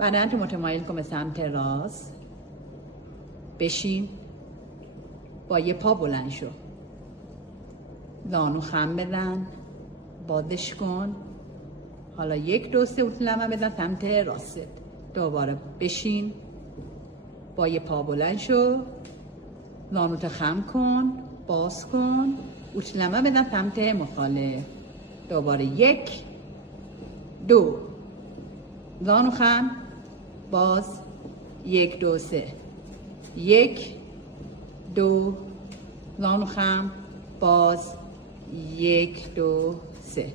بدن تو متمایل کن به سمت راست. بشین. با یه پا بلند شو. زانو خم بزن. بازش کن. حالا 1 2 3 اوتلمه بزن سمت راست. دوباره بشین. با یه پا بلند شو. زانوت خم کن. باز کن. اوتلمه بزن سمت مخالف. دوباره 1 2. زانو خم. باز. 1 2 3. 1 2. زانو خم. باز. 1 2 3.